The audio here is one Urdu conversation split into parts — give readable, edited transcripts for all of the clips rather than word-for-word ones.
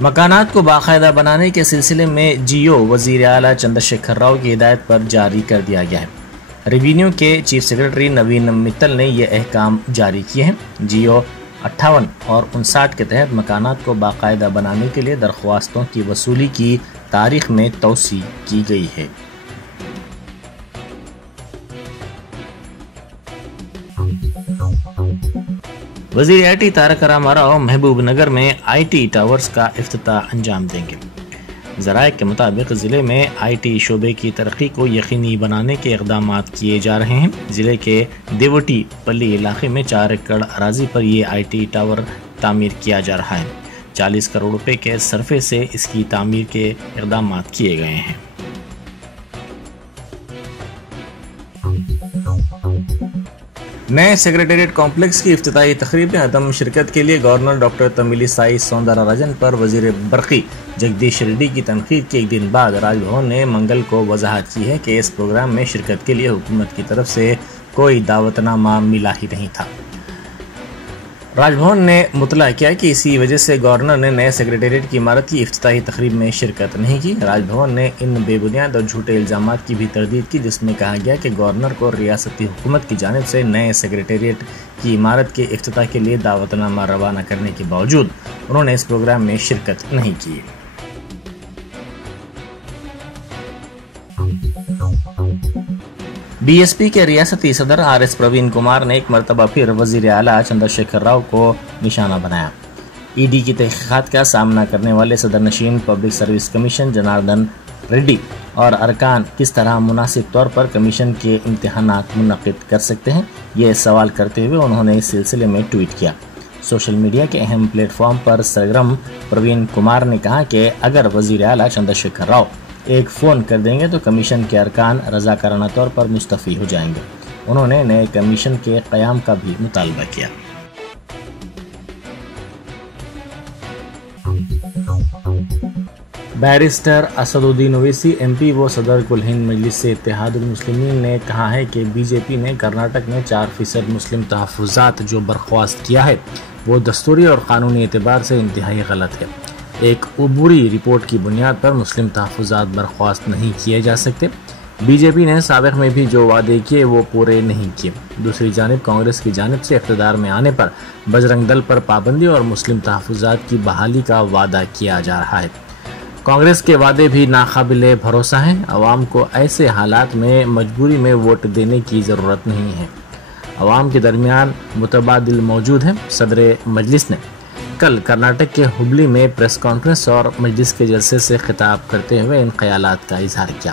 مکانات کو باقاعدہ بنانے کے سلسلے میں جیو وزیر اعلیٰ چندر شیکھر راؤ کی ہدایت پر جاری کر دیا گیا ہے۔ ریونیو کے چیف سیکرٹری نوین متل نے یہ احکام جاری کیے ہیں۔ جیو 58 اور 59 کے تحت مکانات کو باقاعدہ بنانے کے لیے درخواستوں کی وصولی کی تاریخ میں توسیع کی گئی ہے۔ وزیر آئی ٹی تارک راما راؤ محبوب نگر میں آئی ٹی ٹاورز کا افتتاح انجام دیں گے۔ ذرائع کے مطابق ضلع میں آئی ٹی شعبے کی ترقی کو یقینی بنانے کے اقدامات کیے جا رہے ہیں۔ ضلع کے دیوٹی پلی علاقے میں 4 ایکڑ اراضی پر یہ آئی ٹی ٹاور تعمیر کیا جا رہا ہے۔ 40 کروڑ روپے کے صرفے سے اس کی تعمیر کے اقدامات کیے گئے ہیں۔ نئے سیکریٹریٹ کمپلیکس کی افتتاحی تقریب میں عدم شرکت کے لیے گورنر ڈاکٹر تمیلی سائی سوندرا راجن پر وزیر برقی جگدیش ریڈی کی تنقید کے ایک دن بعد راج بھون نے منگل کو وضاحت کی ہے کہ اس پروگرام میں شرکت کے لیے حکومت کی طرف سے کوئی دعوت نامہ ملا ہی نہیں تھا۔ راج بھون نے مطلع کیا کہ اسی وجہ سے گورنر نے نئے سیکریٹریٹ کی عمارت کی افتتاحی تقریب میں شرکت نہیں کی۔ راج بھون نے ان بے بنیاد اور جھوٹے الزامات کی بھی تردید کی جس میں کہا گیا کہ گورنر کو ریاستی حکومت کی جانب سے نئے سیکریٹریٹ کی عمارت کے افتتاح کے لیے دعوت نامہ روانہ کرنے کے باوجود انہوں نے اس پروگرام میں شرکت نہیں کی۔ بی ایس پی کے ریاستی صدر آر ایس پروین کمار نے ایک مرتبہ پھر وزیر اعلیٰ چندر شیکھر راؤ کو نشانہ بنایا۔ ای ڈی کی تحقیقات کا سامنا کرنے والے صدر نشین پبلک سروس کمیشن جناردن ریڈی اور ارکان کس طرح مناسب طور پر کمیشن کے امتحانات منعقد کر سکتے ہیں، یہ سوال کرتے ہوئے انہوں نے اس سلسلے میں ٹویٹ کیا۔ سوشل میڈیا کے اہم پلیٹ فارم پر سرگرم پروین کمار نے کہا کہ اگر وزیر اعلیٰ چندر شیکھر راؤ ایک فون کر دیں گے تو کمیشن کے ارکان رضاکارانہ طور پر مستعفی ہو جائیں گے۔ انہوں نے نئے کمیشن کے قیام کا بھی مطالبہ کیا۔ بیرسٹر اسد الدین اویسی ایم پی و صدر کل ہند مجلس اتحاد المسلمین نے کہا ہے کہ بی جے پی نے کرناٹک میں 4% مسلم تحفظات جو برخواست کیا ہے وہ دستوری اور قانونی اعتبار سے انتہائی غلط ہے۔ ایک عبوری رپورٹ کی بنیاد پر مسلم تحفظات برخواست نہیں کیے جا سکتے۔ بی جے پی نے سابق میں بھی جو وعدے کیے وہ پورے نہیں کیے۔ دوسری جانب کانگریس کی جانب سے اقتدار میں آنے پر بجرنگ دل پر پابندی اور مسلم تحفظات کی بحالی کا وعدہ کیا جا رہا ہے۔ کانگریس کے وعدے بھی ناقابل بھروسہ ہیں۔ عوام کو ایسے حالات میں مجبوری میں ووٹ دینے کی ضرورت نہیں ہے۔ عوام کے درمیان متبادل موجود ہے۔ صدر مجلس نے کل کرناٹک کے ہبلی میں پریس کانفرنس اور مجلس کے جلسے سے خطاب کرتے ہوئے ان خیالات کا اظہار کیا۔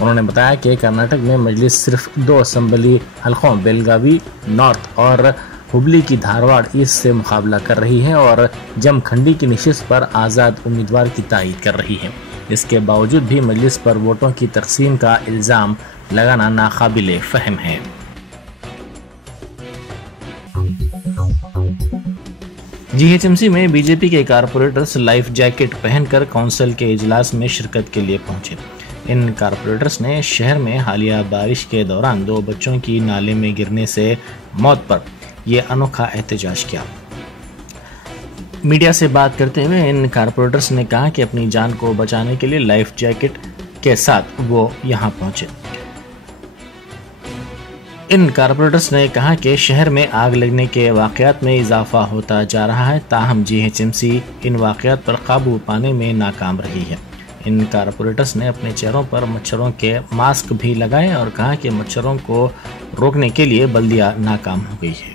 انہوں نے بتایا کہ کرناٹک میں مجلس صرف 2 اسمبلی حلقوں بیلگاوی نارتھ اور ہبلی کی دھارواڑ ایسٹ سے مقابلہ کر رہی ہے اور جم کھنڈی کی نشست پر آزاد امیدوار کی تائید کر رہی ہے۔ اس کے باوجود بھی مجلس پر ووٹوں کی تقسیم کا الزام لگانا ناقابل فہم ہے۔ جی ایچ ایم سی میں بی جے پی کے کارپوریٹرز لائف جیکٹ پہن کر کونسل کے اجلاس میں شرکت کے لیے پہنچے۔ ان کارپوریٹرز نے شہر میں حالیہ بارش کے دوران 2 بچوں کی نالے میں گرنے سے موت پر یہ انوکھا احتجاج کیا۔ میڈیا سے بات کرتے ہوئے ان کارپوریٹرز نے کہا کہ اپنی جان کو بچانے کے لیے لائف جیکٹ کے ساتھ وہ یہاں پہنچے۔ ان کارپوریٹرز نے کہا کہ شہر میں آگ لگنے کے واقعات میں اضافہ ہوتا جا رہا ہے، تاہم جی ایچ ایم سی ان واقعات پر قابو پانے میں ناکام رہی ہے۔ ان کارپوریٹرز نے اپنے چہروں پر مچھروں کے ماسک بھی لگائے اور کہا کہ مچھروں کو روکنے کے لیے بلدیہ ناکام ہو گئی ہے۔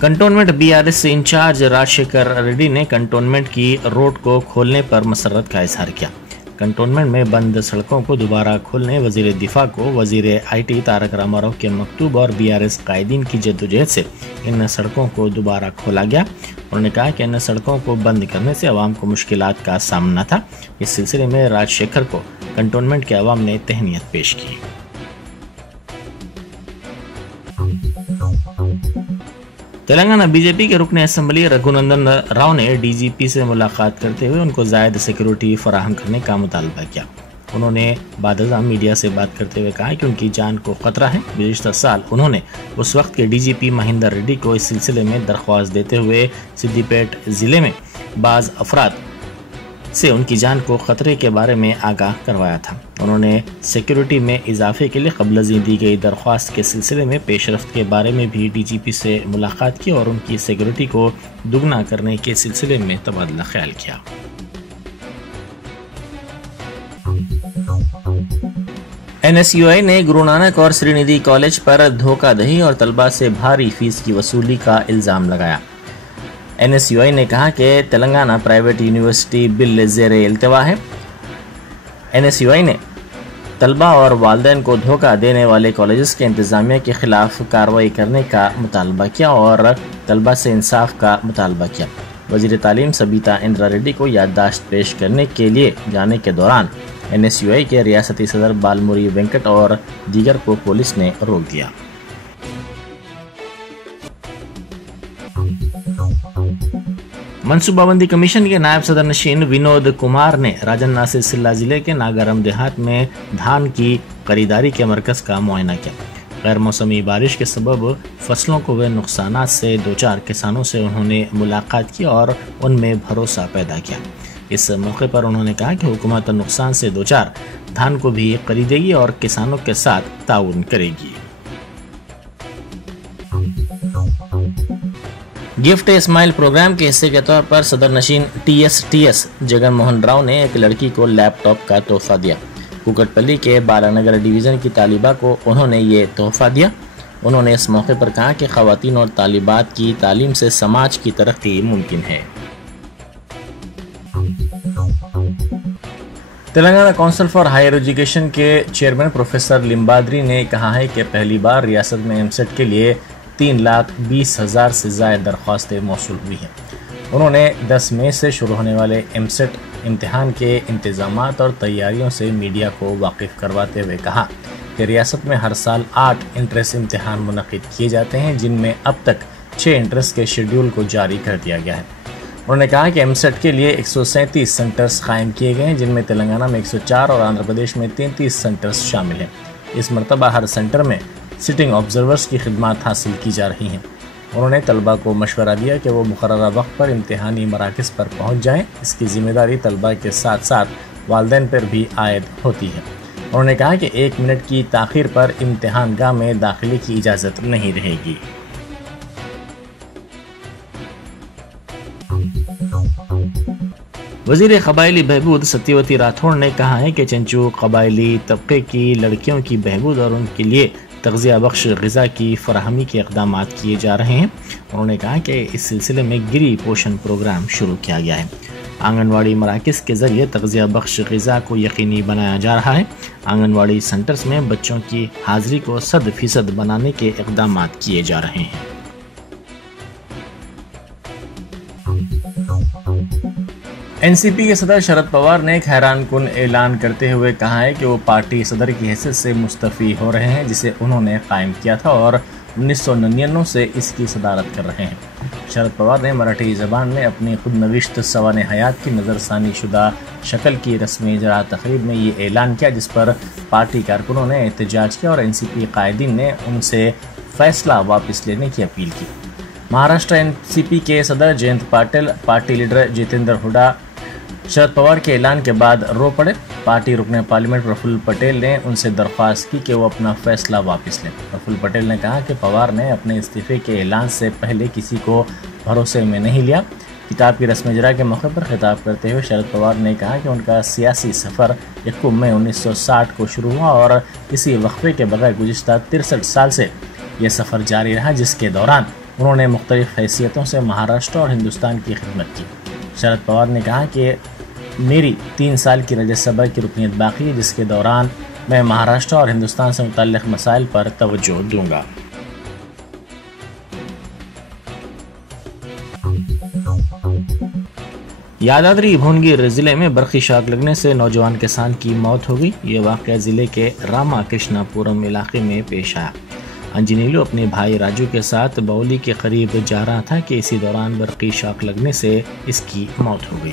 Cantonment B R S incharge Raj Shekhar Reddy نے کنٹونمنٹ کی روڈ کو کھولنے پر مسرت کا اظہار کیا۔ کنٹونمنٹ میں بند سڑکوں کو دوبارہ کھولنے وزیر دفاع کو وزیر آئی ٹی تارک راما راؤ کے مکتوب اور بی آر ایس قائدین کی جدوجہد سے ان سڑکوں کو دوبارہ کھولا گیا۔ انہوں نے کہا کہ ان سڑکوں کو بند کرنے سے عوام کو مشکلات کا سامنا تھا۔ اس سلسلے میں راج شیکھر کو کنٹونمنٹ کے عوام نے تہنیت پیش کی۔ تلنگانہ بی جے پی کے رکن اسمبلی رگھونندن راؤ نے ڈی جی پی سے ملاقات کرتے ہوئے ان کو زائد سیکیورٹی فراہم کرنے کا مطالبہ کیا۔ انہوں نے بعد ازاں میڈیا سے بات کرتے ہوئے کہا کہ ان کی جان کو خطرہ ہے۔ گزشتہ سال انہوں نے اس وقت کے ڈی جی پی مہندر ریڈی کو اس سلسلے میں درخواست دیتے ہوئے سدی پیٹ ضلع میں بعض افراد سے ان کی جان کو خطرے کے بارے میں آگاہ کروایا تھا۔ انہوں نے سیکیورٹی میں اضافے کے لیے قبل ازیں دی گئی درخواست کے سلسلے میں پیش رفت کے بارے میں بھی ڈی جی پی سے ملاقات کی اور ان کی سیکیورٹی کو دگنا کرنے کے سلسلے میں تبادلہ خیال کیا۔ این ایس یو آئی نے گرو نانک اور سری ندھی کالج پر دھوکہ دہی اور طلباء سے بھاری فیس کی وصولی کا الزام لگایا۔ این ایس یو آئی نے کہا کہ تلنگانہ پرائیویٹ یونیورسٹی بل زیر التوا ہے۔ این ایس یو آئی نے طلباء اور والدین کو دھوکہ دینے والے کالجز کے انتظامیہ کے خلاف کارروائی کرنے کا مطالبہ کیا اور طلباء سے انصاف کا مطالبہ کیا۔ وزیر تعلیم سبیتا اندرا ریڈی کو یادداشت پیش کرنے کے لیے جانے کے دوران این ایس یو آئی کے ریاستی صدر بالموری وینکٹ اور دیگر کو پولیس نے روک دیا۔ منصوبہ بندی کمیشن کے نائب صدر نشین ونود کمار نے راجن ناصر سلہ ضلع کے ناگرم دیہات میں دھان کی خریداری کے مرکز کا معائنہ کیا۔ غیر موسمی بارش کے سبب فصلوں کو ہوئے نقصانات سے دوچار کسانوں سے انہوں نے ملاقات کی اور ان میں بھروسہ پیدا کیا۔ اس موقع پر انہوں نے کہا کہ حکومت نقصان سے دوچار دھان کو بھی خریدے گی اور کسانوں کے ساتھ تعاون کرے گی۔ گفٹ اسمائل پروگرام کے حصے کے طور پر صدر نشین ٹی ایس جگن موہن راؤ نے ایک لڑکی کو لیپ ٹاپ کا تحفہ دیا۔ کوکٹ پلی کے بالانگر ڈویژن کی طالبہ کو انہوں نے یہ تحفہ دیا۔ انہوں نے اس موقع پر کہا کہ خواتین اور طالبات کی تعلیم سے سماج کی ترقی ممکن ہے۔ Telangana council for higher education کے چیئرمین پروفیسر لمبادری نے کہا ہے کہ پہلی بار ریاست میں ایم سیٹ کے لیے 3,20,000 سے زائد درخواستیں موصول ہوئی ہیں۔ انہوں نے 10 مئی سے شروع ہونے والے ایم سیٹ امتحان کے انتظامات اور تیاریوں سے میڈیا کو واقف کرواتے ہوئے کہا کہ ریاست میں ہر سال 8 انٹرنس امتحان منعقد کیے جاتے ہیں، جن میں اب تک 6 انٹرنس کے شیڈیول کو جاری کر دیا گیا ہے۔ انہوں نے کہا کہ ایم سیٹ کے لیے 137 سینٹرز قائم کیے گئے ہیں، جن میں تلنگانہ میں 104 اور آندھرا پردیش میں 33 سینٹرز شامل ہیں۔ اس مرتبہ ہر سینٹر میں سٹنگ آبزرورز کی خدمات حاصل کی جا رہی ہیں۔ انہوں نے طلباء کو مشورہ دیا کہ وہ مقررہ وقت پر امتحانی مراکز پر پہنچ جائیں۔ اس کی ذمہ داری طلباء کے ساتھ ساتھ والدین پر بھی عائد ہوتی ہے۔ انہوں نے کہا کہ 1 منٹ کی تاخیر پر امتحان گاہ میں داخلے کی اجازت نہیں رہے گی۔ وزیر قبائلی بہبود ستیوتی راٹھوڑ نے کہا ہے کہ چنچو قبائلی طبقے کی لڑکیوں کی بہبود اور ان کے لیے تغذیہ بخش غذا کی فراہمی کے اقدامات کیے جا رہے ہیں۔ انہوں نے کہا کہ اس سلسلے میں گری پوشن پروگرام شروع کیا گیا ہے۔ آنگن واڑی مراکز کے ذریعے تغذیہ بخش غذا کو یقینی بنایا جا رہا ہے۔ آنگن واڑی سینٹرز میں بچوں کی حاضری کو 100% بنانے کے اقدامات کیے جا رہے ہیں۔ این سی پی کے صدر شرد پوار نے ایک حیران کن اعلان کرتے ہوئے کہا ہے کہ وہ پارٹی صدر کی حیثیت سے مستعفی ہو رہے ہیں، جسے انہوں نے قائم کیا تھا اور 1999 سے اس کی صدارت کر رہے ہیں۔ شرد پوار نے مراٹھی زبان میں اپنی خود نوشت سوانح حیات کی نظر ثانی شدہ شکل کی رسمی اجراء تقریب میں یہ اعلان کیا، جس پر پارٹی کارکنوں نے احتجاج کیا اور این سی پی قائدین نے ان سے فیصلہ واپس لینے کی اپیل کی۔ مہاراشٹر این سی پی کے صدر جینت پاٹل، پارٹی لیڈر جتیندر ہوڈا شرد پوار کے اعلان کے بعد رو پڑے۔ پارٹی رکن پارلیمنٹ پرفل پٹیل نے ان سے درخواست کی کہ وہ اپنا فیصلہ واپس لیں۔ پرفل پٹیل نے کہا کہ پوار نے اپنے استعفے کے اعلان سے پہلے کسی کو بھروسے میں نہیں لیا۔ کتاب کی رسم اجرا کے موقع پر خطاب کرتے ہوئے شرد پوار نے کہا کہ ان کا سیاسی سفر 1 مئی 1960 کو شروع ہوا اور کسی وقفے کے بغیر گزشتہ 63 سال سے یہ سفر جاری رہا، جس کے دوران انہوں نے مختلف حیثیتوں سے مہاراشٹر اور ہندوستان کی خدمت کی۔ شرد پوار نے کہا کہ میری 3 سال کی راجیہ سبھا کی رکنیت باقی ہے، جس کے دوران میں مہاراشٹر اور ہندوستان سے متعلق مسائل پر توجہ دوں گا۔ یادادری بھونگیر ضلع میں برقی شاک لگنے سے نوجوان کسان کی موت ہو گئی۔ یہ واقعہ ضلع کے راما کرشنا پورم علاقے میں پیش آیا۔ انجنیلو اپنے بھائی راجو کے ساتھ باولی کے قریب جا رہا تھا کہ اسی دوران برقی شاک لگنے سے اس کی موت ہو گئی۔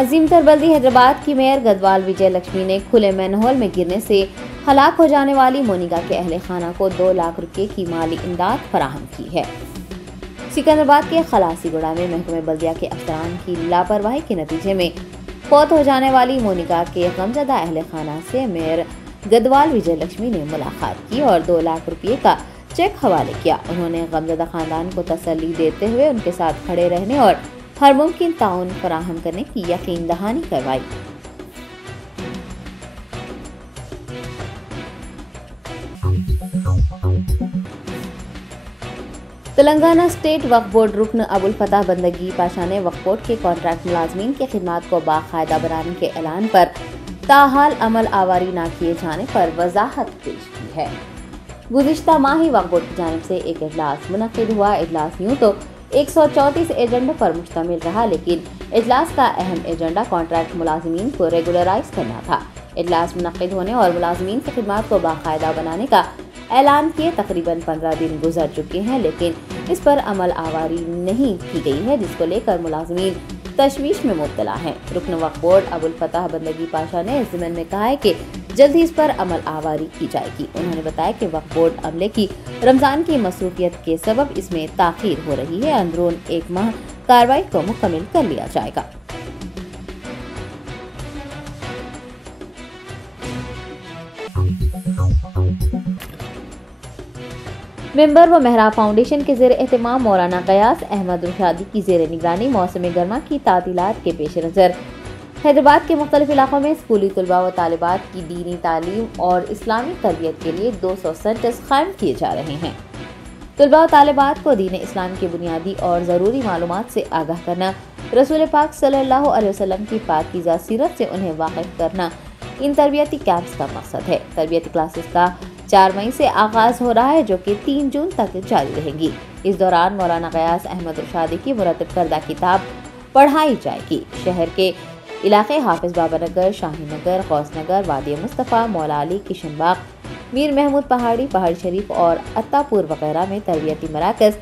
عظیم تر بلدی حیدرآباد کی میئر گدوال وجے لکشمی نے کھلے مینہول میں گرنے سے ہلاک ہو جانے والی مونیکا کے اہل خانہ کو 2 لاکھ روپے کی مالی امداد فراہم کی ہے۔ سکندرآباد کے خلاصی گڑا میں محکمہ بلدیہ کے افسران کی لاپرواہی کے نتیجے میں فوت ہو جانے والی مونیکا کے غمزدہ اہل خانہ سے میئر گدوال وجے لکشمی نے ملاقات کی اور 2 لاکھ روپے کا چیک حوالے کیا۔ انہوں نے غمزدہ خاندان کو تسلی دیتے ہوئے ان کے ساتھ کھڑے رہنے اور ہر ممکن تعاون فراہم کرنے کی یقین دہانی کروائی۔ تلنگانہ اسٹیٹ وقف بورڈ رکن ابوالفتح بندگی پاشا نے وقف بورڈ کے کانٹریکٹ ملازمین کی خدمات کو باقاعدہ بنانے کے اعلان پر تاحال عمل آوری نہ کیے جانے پر وضاحت پیش کی ہے۔ گزشتہ ماہ ہی وقف بورڈ کی جانب سے ایک اجلاس منعقد ہوا۔ اجلاس یوں تو 134 ایجنڈوں پر مشتمل رہا، لیکن اجلاس کا اہم ایجنڈا کانٹریکٹ ملازمین کو ریگولرائز کرنا تھا۔ اجلاس منعقد ہونے اور ملازمین کی خدمات کو باقاعدہ بنانے کا اعلان کیے تقریباً 15 دن گزر چکے ہیں، لیکن اس پر عمل آوری نہیں کی گئی ہے، جس کو لے کر ملازمین تشویش میں مبتلا ہیں۔ رکن وقف بورڈ ابوالفتح بندگی پاشا نے اس ضمن میں کہا ہے کہ جلد ہی اس پر عمل آوری کی جائے گی۔ انہوں نے بتایا کہ وقف بورڈ عملے کی رمضان کی مصروفیت کے سبب اس میں تاخیر ہو رہی ہے، اندرون 1 ماہ کارروائی کو مکمل کر لیا جائے گا۔ ممبر و محراب فاؤنڈیشن کے زیر اہتمام مولانا غیاث احمد رشادی کی زیر نگرانی موسم گرما کی تعطیلات کے پیش نظر حیدرآباد کے مختلف علاقوں میں اسکولی طلباء و طالبات کی دینی تعلیم اور اسلامی تربیت کے لیے 200 سینٹرز قائم کیے جا رہے ہیں۔ طلباء و طالبات کو دین اسلام کی بنیادی اور ضروری معلومات سے آگاہ کرنا، رسول پاک صلی اللہ علیہ وسلم کی پاکیزہ سیرت سے انہیں واقف کرنا ان تربیتی کیمپس کا مقصد ہے۔ تربیتی کلاسز کا 4 مئی سے آغاز ہو رہا ہے، جو کہ 3 جون تک جاری رہیں گی۔ اس دوران مولانا غیاث احمد رشادی کی مرتب کردہ کتاب پڑھائی جائے گی۔ شہر کے علاقے حافظ بابا نگر، شاہین نگر، غوث نگر، وادی مصطفیٰ، مولا علی، کشن باغ، میر محمود پہاڑی، پہاڑی شریف اور عطا پور وغیرہ میں تربیتی مراکز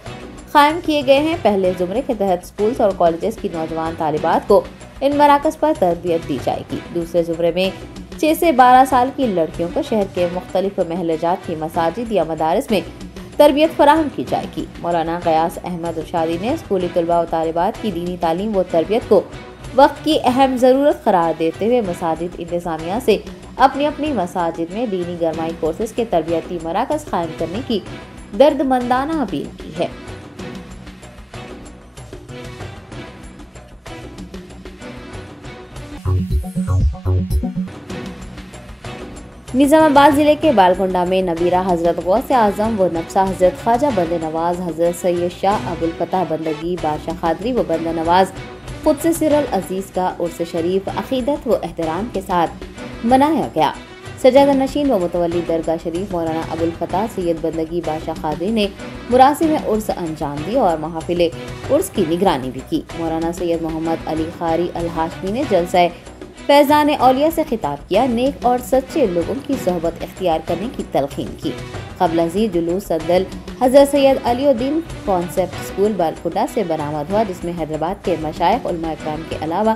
قائم کیے گئے ہیں۔ پہلے زمرے کے تحت اسکولز اور کالجز کی نوجوان طالبات کو ان مراکز پر تربیت دی جائے گی۔ دوسرے زمرے میں 6 سے 12 سال کی لڑکیوں کو شہر کے مختلف محلہ جات کی مساجد یا مدارس میں تربیت فراہم کی جائے گی۔ مولانا غیاث احمد رشادی نے اسکولی طلباء و طالبات کی دینی تعلیم و تربیت کو وقت کی اہم ضرورت قرار دیتے ہوئے مساجد انتظامیہ سے اپنی اپنی مساجد میں دینی گرمائی کورسز کے تربیتی مراکز قائم کرنے کی درد مندانہ اپیل کی ہے۔ نظام آباد ضلع کے بالکنڈہ میں نبیرہ حضرت غوث اعظم و نفسہ حضرت خواجہ بندہ نواز حضرت سید شاہ ابوالفتح بندگی بادشاہ قادری و بندہ نواز قدس سر العزیز کا عرس شریف عقیدت و احترام کے ساتھ منایا گیا۔ سجادہ نشین و متولی درگاہ شریف مولانا ابوالفتح سید بندگی بادشاہ قادری نے مراسم عرس انجام دی اور محافل عرس کی نگرانی بھی کی۔ مولانا سید محمد علی قاری الہاشمی نے جلسہ فیضان اولیاء سے خطاب کیا، نیک اور سچے لوگوں کی صحبت اختیار کرنے کی تلقین کی۔ قبل ازیں جلوس صدر حضرت سید علی الدین کانسیپٹ اسکول بالکنڈہ سے برآمد ہوا، جس میں حیدرآباد کے مشائخ علماء اکرام کے علاوہ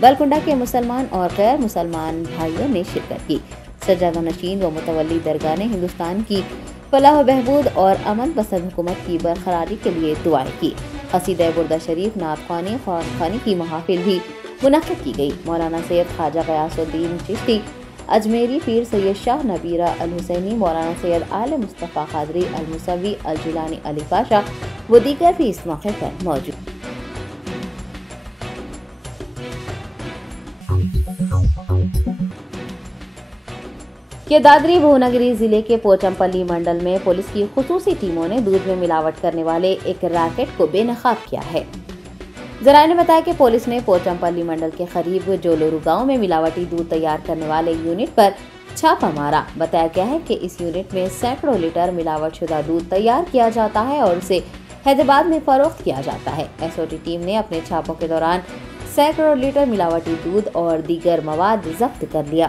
بالکنڈہ کے مسلمان اور غیر مسلمان بھائیوں نے شرکت کی۔ سجادہ نشین و متولی درگاہ نے ہندوستان کی فلاح و بہبود اور امن پسند حکومت کی برقراری کے لیے دعائیں کی۔ قصیدہ بردہ شریف، نعت خوانی، قرآن خوانی کی محافل بھی منعقد کی گئی۔ مولانا سید خواجہ غیاث الدین چشتی اجمیری، پیر سید شاہ نبیرہ الحسینی، مولانا سید آل مصطفیٰ قادری الموسوی الجیلانی علی پاشا و دیگر بھی اس موقع پر موجود۔ دادری بھونگری ضلع کے پوچمپلی منڈل میں پولیس کی خصوصی ٹیموں نے دودھ میں ملاوٹ کرنے والے ایک راکٹ کو بے نقاب کیا ہے۔ ذرائع نے بتایا کہ پولیس نے پوچمپلی منڈل کے قریب جولورو گاؤں میں ملاوٹی دودھ تیار کرنے والے یونٹ پر چھاپا مارا۔ بتایا گیا ہے کہ اس یونٹ میں سینکڑوں لیٹر ملاوٹ شدہ دودھ تیار کیا جاتا ہے اور اسے حیدرآباد میں فروخت کیا جاتا ہے۔ ایس او ٹی ٹیم نے اپنے چھاپوں کے دوران سینکڑوں لیٹر ملاوٹی دودھ اور دیگر مواد ضبط کر لیا۔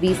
20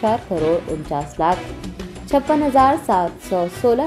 4,49,56,716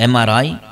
MRI,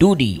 2D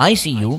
ICU